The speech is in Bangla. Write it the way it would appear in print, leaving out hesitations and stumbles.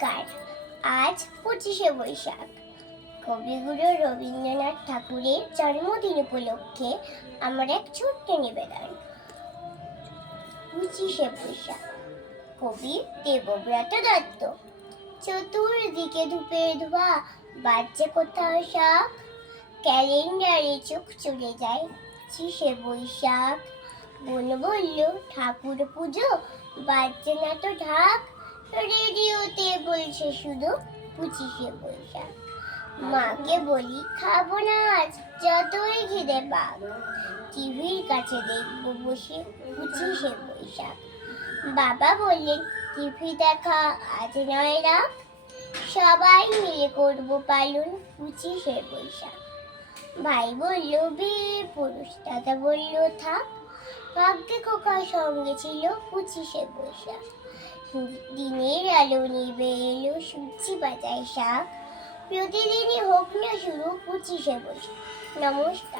নমস্কার। আজ 25শে বৈশাখ, কবিগুরু রবীন্দ্রনাথ ঠাকুরের জন্মদিন উপলক্ষে আমার এক ছোট্ট নিবেদন। 25শে বৈশাখ, কবি দেবব্রত দত্ত। চতুর্দিকে ধূপের ধোঁয়া, বাজছে কোথাও শাক, ক্যালেন্ডারে চোখ চলে যায় 25শে বৈশাখ। বোন বলল ঠাকুর পুজো, বাজছে না তো ঢাক, রেডিওতে বলছে শুধু 25শে বৈশাখ। মাকে বলি খাবো না আজ, যতই খিদে পাক, টিভির কাছে দেখবো বসে 25শে বৈশাখ। বাবা বললেন টিভি দেখা আজ নয় রাখ, সবাই মিলে করবো পালন 25শে বৈশাখ। ভাই বলল বিয়ে পুরুষ, দাদা বলল থাক, ভাগ্যে খোকার সঙ্গে ছিল 25শে বৈশাখ। দিনের আলো নিবে এলো, সূর্যি বাজায় শাক, প্রতিদিনই হোক না শুরু 25শে বৈশাখ। নমস্কার।